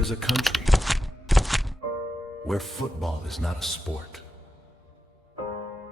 is a country where football is not a sport.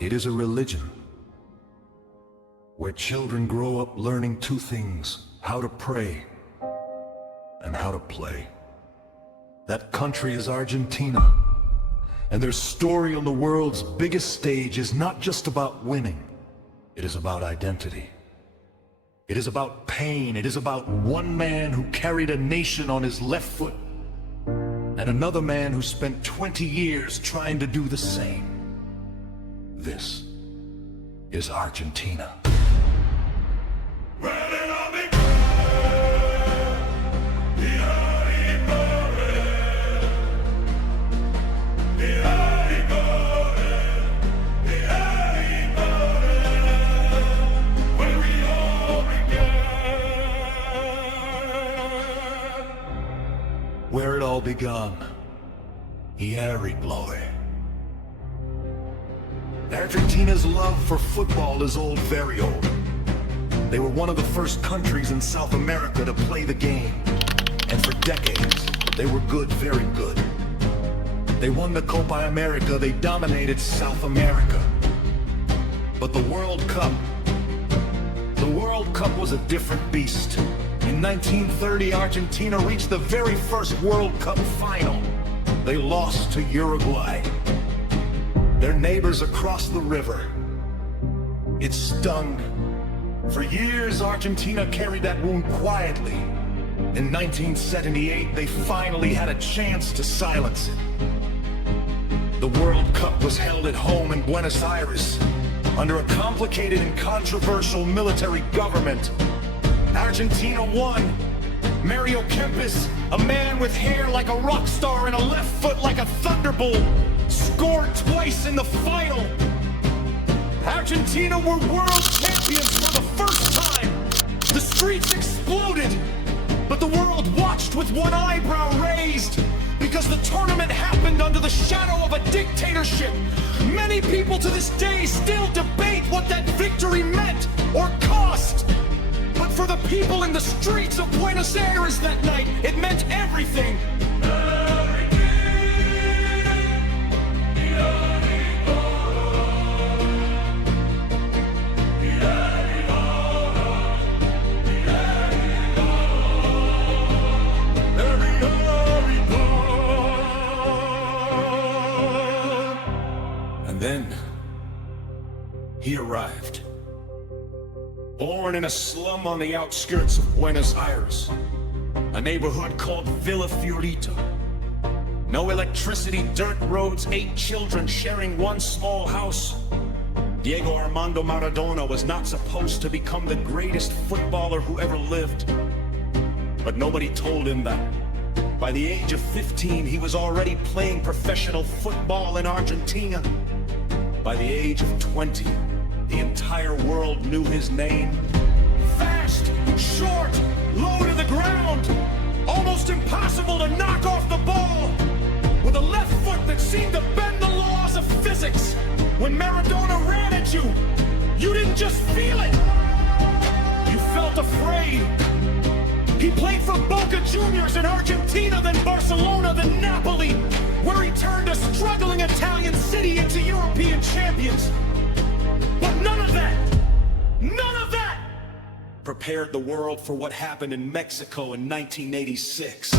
It is a religion where children grow up learning two things: how to pray and how to play. That country is Argentina, and their story on the world's biggest stage is not just about winning. It is about identity. It is about pain. It is about one man who carried a nation on his left foot and another man who spent 20 years trying to do the same. This is Argentina. Where it all begun, Heartbreak. Argentina's love for football is old, very old. They were one of the first countries in South America to play the game. And for decades, they were good, very good. They won the Copa América, they dominated South America. But the World Cup was a different beast. In 1930, Argentina reached the very first World Cup Final. They lost to Uruguay, their neighbors across the river. It stung. For years, Argentina carried that wound quietly. In 1978, they finally had a chance to silence it. The World Cup was held at home in Buenos Aires, under a complicated and controversial military government. Argentina won. Mario Kempes, a man with hair like a rock star and a left foot like a thunderbolt, scored twice in the final. Argentina were world champions for the first time. The streets exploded, but the world watched with one eyebrow raised, because the tournament happened under the shadow of a dictatorship. Many people to this day still debate what that victory meant or cost. But for the people in the streets of Buenos Aires that night, it meant everything. And then he arrived. Born in a slum on the outskirts of Buenos Aires, a neighborhood called Villa Fiorita. No electricity, dirt roads, 8 children sharing one small house. Diego Armando Maradona was not supposed to become the greatest footballer who ever lived. But nobody told him that. By the age of 15, he was already playing professional football in Argentina. By the age of 20, the entire world knew his name. Fast, short, low to the ground, almost impossible to knock off the ball, with a left foot that seemed to bend the laws of physics. When Maradona ran at you, you didn't just feel it, you felt afraid. He played for Boca Juniors in Argentina, then Barcelona, then Napoli, where he turned a struggling Italian city into European champions. But none of that prepared the world for what happened in Mexico in 1986.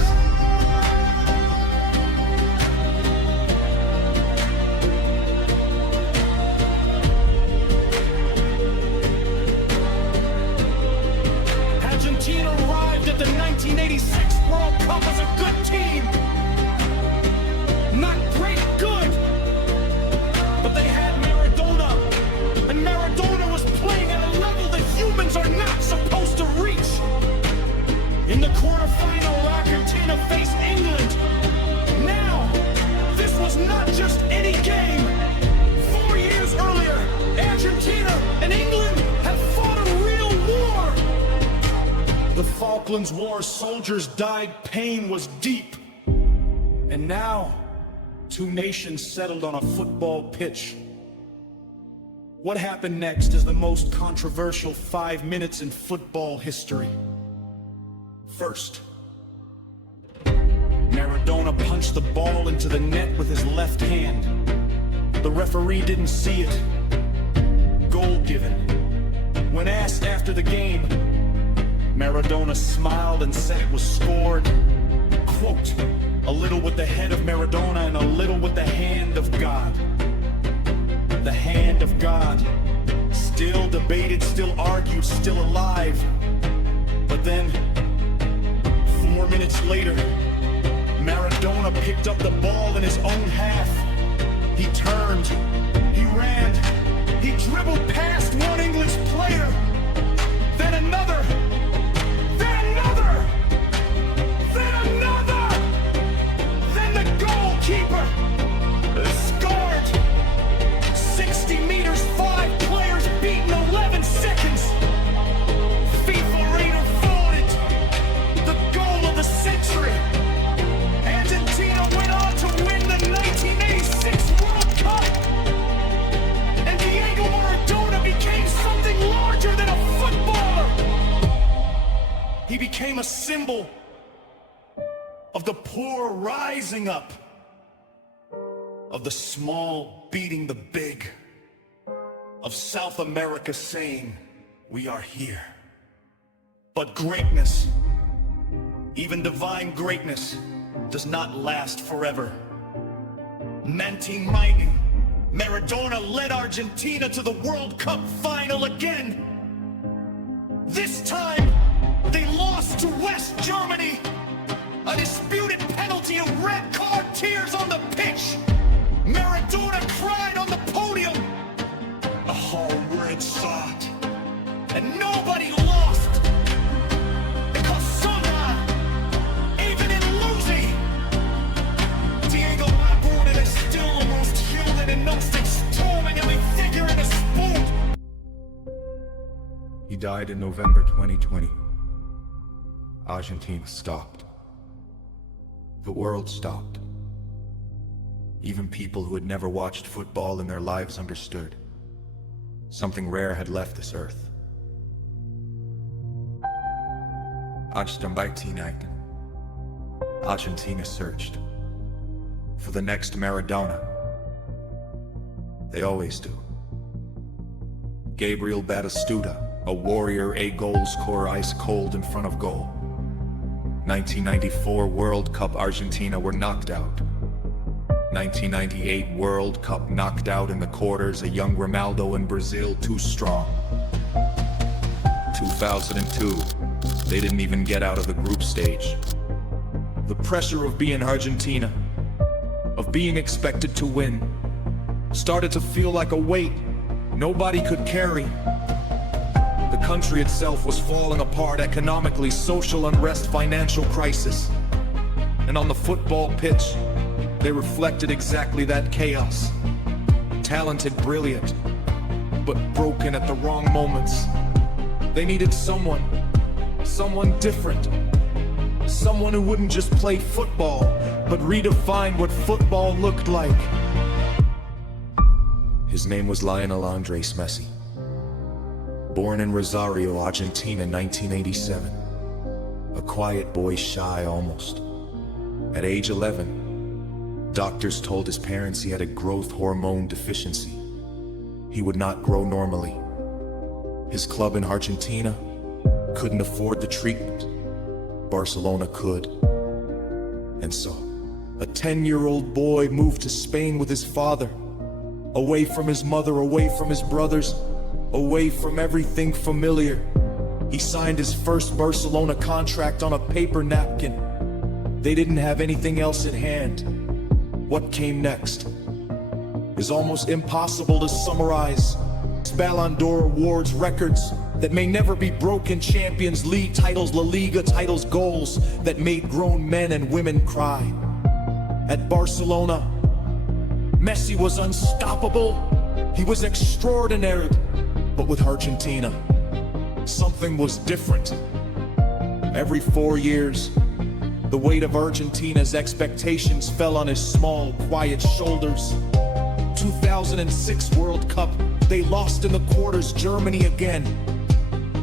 Argentina arrived at the 1986 World Cup as a good team. Not great good, but they had Maradona, and Maradona was playing at a level that humans are not supposed to reach. In the quarterfinal, Argentina faced England. Now, this was not just any game. 4 years earlier, Argentina and England had fought a real war. The Falklands War, soldiers died, pain was deep. And now, 2 nations settled on a football pitch. What happened next is the most controversial 5 minutes in football history. First, punched the ball into the net with his left hand. The referee didn't see it. Goal given. When asked after the game, Maradona smiled and said it was scored, quote, "A little with the head of Maradona and a little with the hand of God." The hand of God. Still debated, still argued, still alive. But then, 4 minutes later, Maradona picked up the ball in his own half. He turned, he ran, he dribbled past one English player, then another, then another, then another, then the goalkeeper scored. 60 meters, 5 players beaten 11 seconds. FIFA Raider voted the goal of the century. Argentina went on to win the 1986 World Cup. And Diego Maradona became something larger than a footballer. He became a symbol of the poor rising up, of the small beating the big, of South America saying, "We are here." But greatness, even divine greatness, does not last forever. 1990, Maradona led Argentina to the World Cup Final again. This time, they lost to West Germany. A disputed penalty and red card tears on the pitch. Maradona cried on the podium. The whole world saw it. And nobody lost. Because somehow, even in losing, Diego Maradona is still the most human and most extraordinary figure in the sport. He died in November 2020. Argentina stopped. The world stopped. Even people who had never watched football in their lives understood. Something rare had left this earth. Argentina searched for the next Maradona. They always do. Gabriel Batistuta, a warrior, 8 goals scorer, ice cold in front of goal. 1994 World Cup, Argentina were knocked out. 1998 World Cup, knocked out in the quarters, a young Ronaldo in Brazil, too strong. 2002, they didn't even get out of the group stage. The pressure of being Argentina, of being expected to win, started to feel like a weight nobody could carry. The country itself was falling apart economically, social unrest, financial crisis. And on the football pitch, they reflected exactly that chaos. Talented, brilliant, but broken at the wrong moments. They needed someone different. Someone who wouldn't just play football, but redefine what football looked like. His name was Lionel Andres Messi. Born in Rosario, Argentina, 1987. A quiet boy, shy almost. At age 11, doctors told his parents he had a growth hormone deficiency. He would not grow normally. His club in Argentina couldn't afford the treatment. Barcelona could. And so, a 10-year-old boy moved to Spain with his father, away from his mother, away from his brothers, away from everything familiar. He signed his first Barcelona contract on a paper napkin. They didn't have anything else in hand. What came next is almost impossible to summarize. Ballon d'Or awards, records that may never be broken, Champions League titles, La Liga titles, goals that made grown men and women cry. At Barcelona, Messi was unstoppable. He was extraordinary. But with Argentina, something was different. Every 4 years, the weight of Argentina's expectations fell on his small, quiet shoulders. 2006 World Cup, they lost in the quarters, Germany again.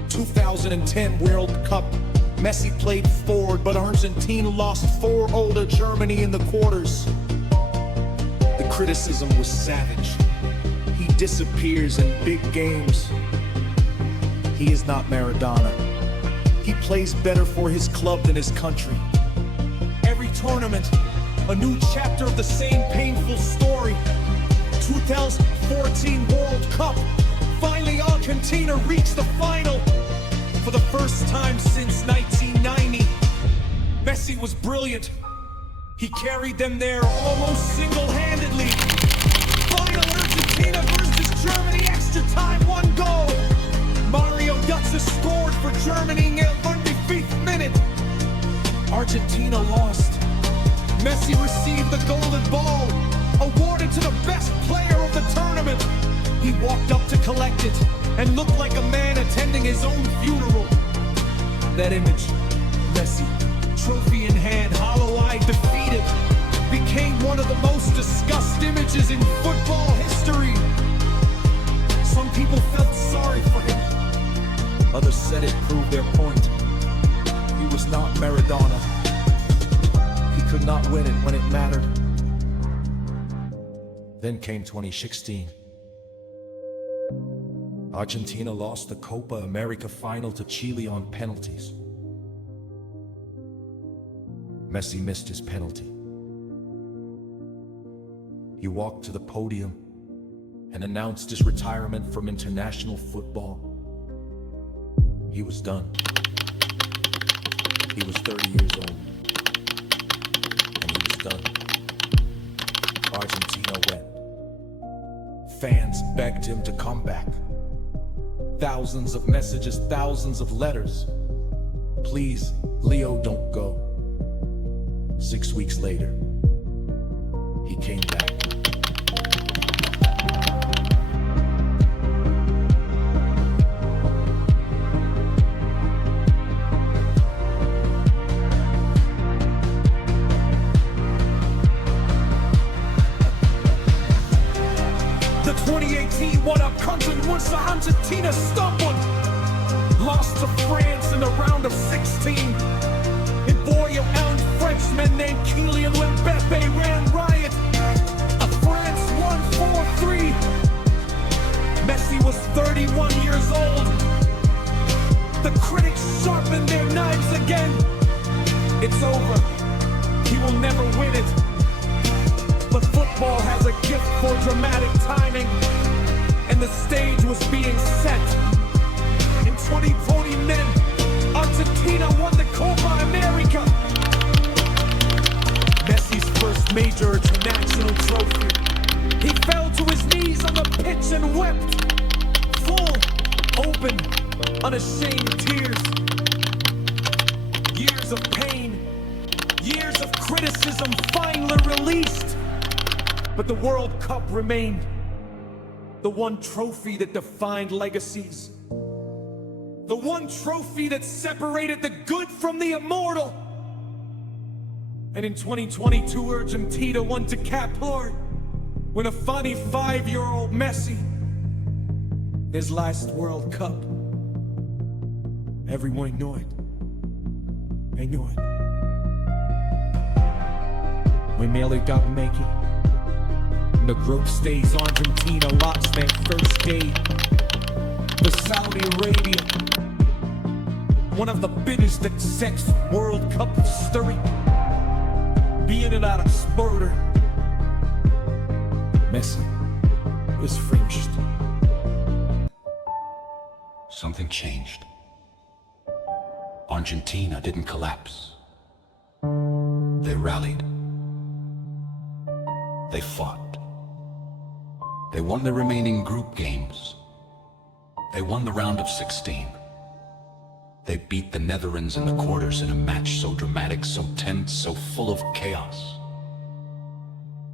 2010 World Cup, Messi played forward, but Argentina lost 4-0 to Germany in the quarters. The criticism was savage. He disappears in big games. He is not Maradona. He plays better for his club than his country. Every tournament, a new chapter of the same painful story. 2014 World Cup. Finally, Argentina reached the final. For the first time since 1990. Messi was brilliant. He carried them there almost single-handedly. Final, Argentina versus Germany, extra time, 1 goal. Mario Kempes scored for Germany in the 95th minute. Argentina lost. Messi received the golden ball, awarded to the best player of the tournament. He walked up to collect it and looked like a man attending his own funeral. That image, Messi, trophy in hand, hollow-eyed, defeated, became one of the most discussed images in football history. Some people felt sorry for him. Others said it proved their point. He was not Maradona. He could not win it when it mattered. Then came 2016. Argentina lost the Copa América final to Chile on penalties. Messi missed his penalty. He walked to the podium and announced his retirement from international football. He was done. He was 30 years old. And he was done. Argentina went. Fans begged him to come back. Thousands of messages, thousands of letters. Please, Leo, don't go. 6 weeks later, he came back. The 2018 World Cup once Argentina stumbled, lost to France in the round of 16. In Boyo, a Frenchman named Kylian Mbappe ran riot. France won 4-3. Messi was 31 years old. The critics sharpened their knives again. It's over. He will never win it. But football has a gift for dramatic timing, and the stage was being set. In 2020 men, Argentina won the Copa América. Messi's first major international trophy. He fell to his knees on the pitch and wept. Full, open, unashamed tears. Years of pain, years of criticism finally released. But the World Cup remained. The one trophy that defined legacies. The one trophy that separated the good from the immortal. And in 2022, Argentina won to Qatar when a funny 5-year-old Messi, his last World Cup. Everyone knew it. They knew it. We merely got to make it. In the group stage, Argentina lost their first game to Saudi Arabia. One of the biggest execs World Cup history. Being it out of spurter. Messi was finished. Something changed. Argentina didn't collapse. They rallied. They fought. They won the remaining group games. They won the round of 16. They beat the Netherlands in the quarters in a match so dramatic, so tense, so full of chaos,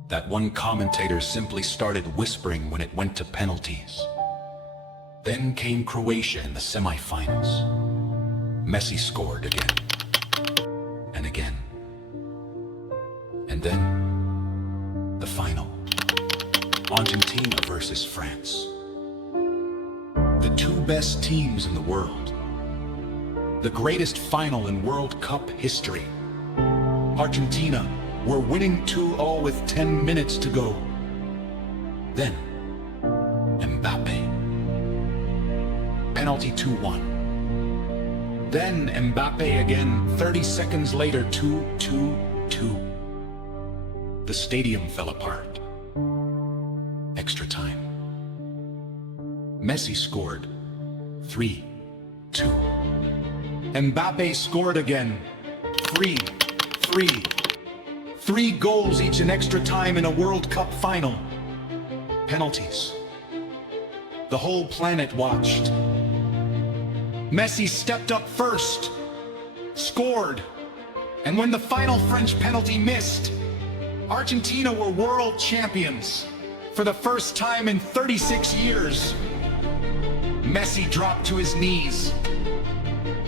that one commentator simply started whispering when it went to penalties. Then came Croatia in the semifinals. Messi scored again. And again. And then, the final. Argentina versus France. The two best teams in the world. the greatest final in World Cup history. Argentina were winning 2-0 with 10 minutes to go. Then, Mbappe. Penalty 2-1. Then Mbappe again, 30 seconds later, 2-2-2. The stadium fell apart. Extra time. Messi scored. 3-2. Mbappe scored again. 3-3. 3 goals each in extra time in a World Cup final. Penalties. The whole planet watched. Messi stepped up first, scored, and when the final French penalty missed, Argentina were world champions for the first time in 36 years. Messi dropped to his knees.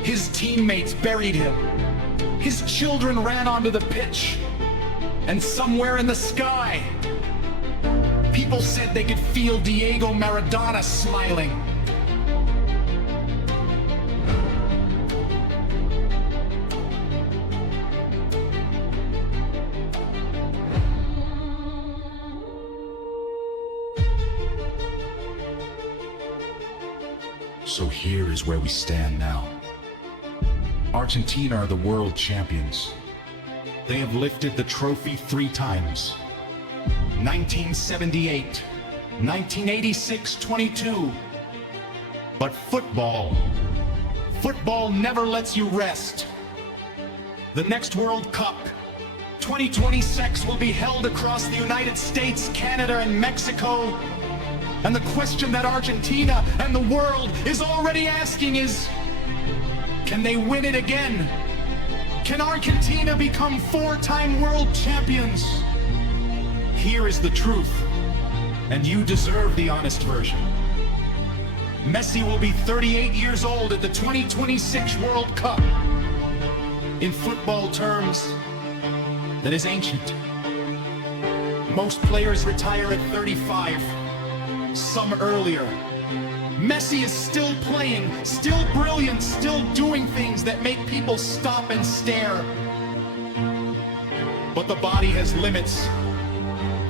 His teammates buried him. His children ran onto the pitch. And somewhere in the sky, people said they could feel Diego Maradona smiling. So here is where we stand now. Argentina are the world champions. They have lifted the trophy 3 times. 1978, 1986-22. But football never lets you rest. The next World Cup, 2026, will be held across the United States, Canada, and Mexico. And the question that Argentina and the world is already asking is, can they win it again? Can Argentina become 4-time world champions? Here is the truth, and you deserve the honest version. Messi will be 38 years old at the 2026 World Cup. In football terms, that is ancient. Most players retire at 35, some earlier. Messi is still playing, still brilliant, still doing things that make people stop and stare. But the body has limits.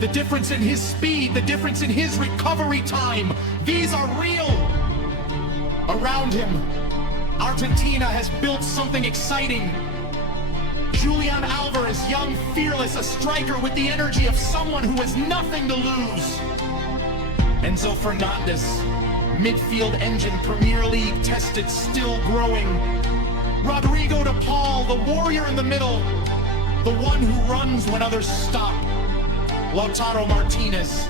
The difference in his speed, the difference in his recovery time, these are real. Around him, Argentina has built something exciting. Julian Alvarez, young, fearless, a striker with the energy of someone who has nothing to lose. Enzo Fernandez, midfield engine, Premier League tested, still growing. Rodrigo de Paul, the warrior in the middle, the one who runs when others stop. Lautaro Martinez,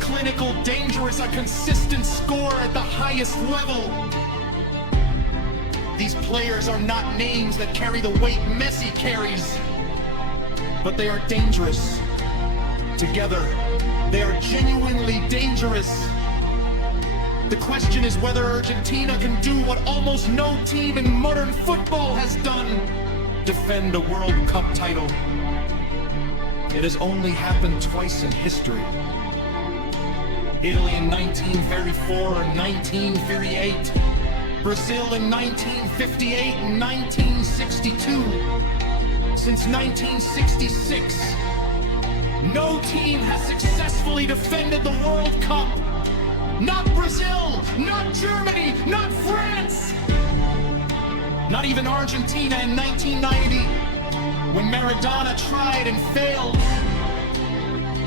clinical, dangerous, a consistent scorer at the highest level. These players are not names that carry the weight Messi carries, but they are dangerous. Together, they are genuinely dangerous. The question is whether Argentina can do what almost no team in modern football has done: defend a World Cup title. It has only happened twice in history. Italy in 1934 and 1938. Brazil in 1958 and 1962. Since 1966, no team has successfully defended the World Cup. Not Brazil, not Germany, not France. Not even Argentina in 1990, when Maradona tried and failed.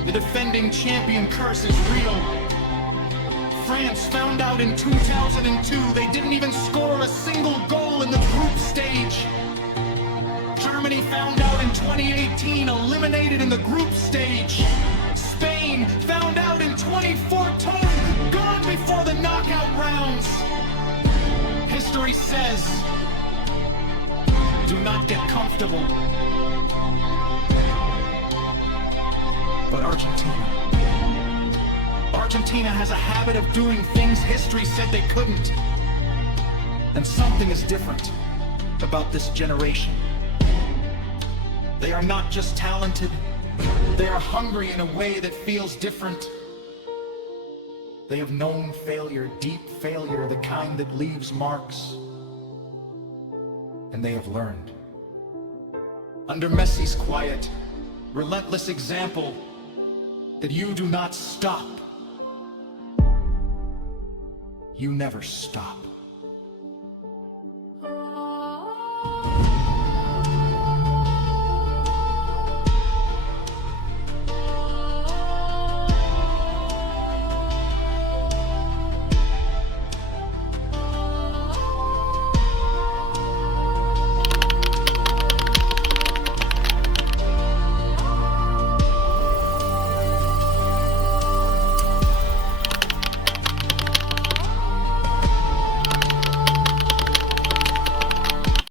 The defending champion curse is real. France found out in 2002 they didn't even score a single goal in the group stage. Germany found out in 2018, eliminated in the group stage. Spain found out in 2014, gone before the knockout rounds. History says, do not get comfortable. But Argentina has a habit of doing things history said they couldn't. And something is different about this generation. They are not just talented, they are hungry in a way that feels different. They have known failure, deep failure, the kind that leaves marks. and they have learned. Under Messi's quiet, relentless example that you do not stop. You never stop.